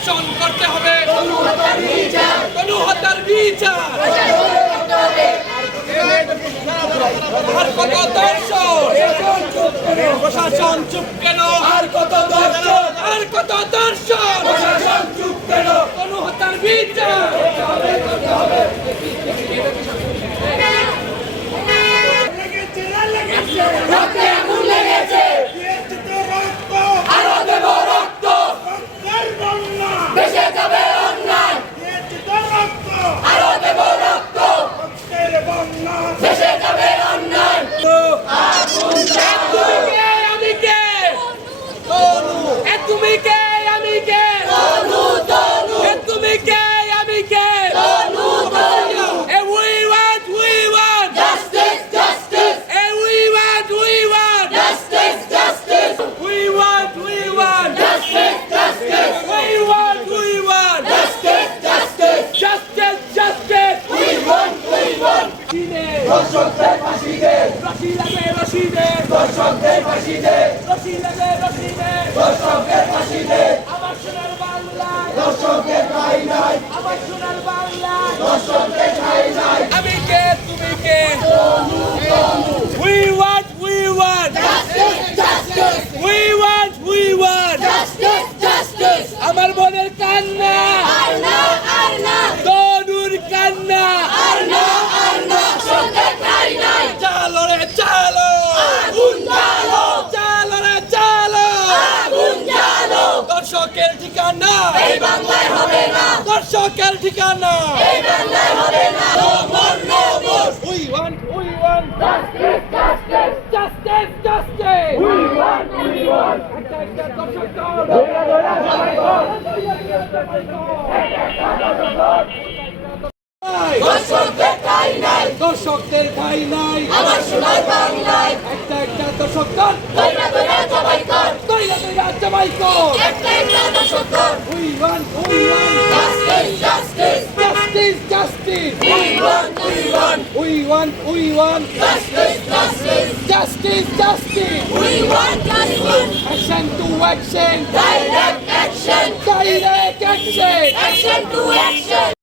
শাসন করতে হবে। তনু হত্যার বিচার। আর কত দর্শন। প্রশাসন চুপ কেন? আর কত দর্শন। আর কত দর্শন। প্রশাসন চুপ কেন? তনু হত্যার বিচার না লেগেছে রক্তে আগুন লেগেছে দিয়েছে তো রক্ত আরও দেব রক্ত রক্তের বন্যা দেশে যাবে অন্যায় দিয়েছে তো রক্ত আরও দেব রক্ত রক্তের বন্যা দেশে যাবে অন্যায় তুমি কে আমি কে এ তুমি কে আমি কে তনু তনু এ তুমি কে আমি কে তনু তনু এ we want we want justice justice A we want we want justice justice we want we want justice justice we want we want justice justice justice justice we want we want রশিদে দর্শকদের ফাঁসি দে রশি লাগে রশিদে দর্শকদের ফাঁসি দে রশি লাগে রশিদে দর্শকদের ফাঁসি দে আমার সোনার বাংলায় দর্শকদের ঠাই নাই আমার সোনার বাংলায় দর্শকদের ঠাই নাই আমি কে তুমি কে we want we want justice justice we want we want justice justice আমার বোনের কান্না আর না আর না তনুর কান্না আর না আর না দর্শকদের ঠাই নাই চালো রে চালো আগুন জ্বালো চালো রে চালো আগুন জ্বালো দর্শকের ঠিকানা এই বাংলায় হবে না। দর্শকের ঠিকানা। এই বাংলায় হবে না। No more no more we want we want justice justice justice justice we want we want একটা একটা দর্শক দল। দর্শকদের ঠাই নাই। দর্শকদের ঠাই নাই। আমার সোনার বাংলায় একটা একটা দর্শক দল। দৈরা দৈরা সবাই কর। তৈরি তৈরি জামাই কর। একটা একটা We want, we want, we want, we want justice, justice, justice, justice. We want justice. Action to action, direct action, direct action, action to action.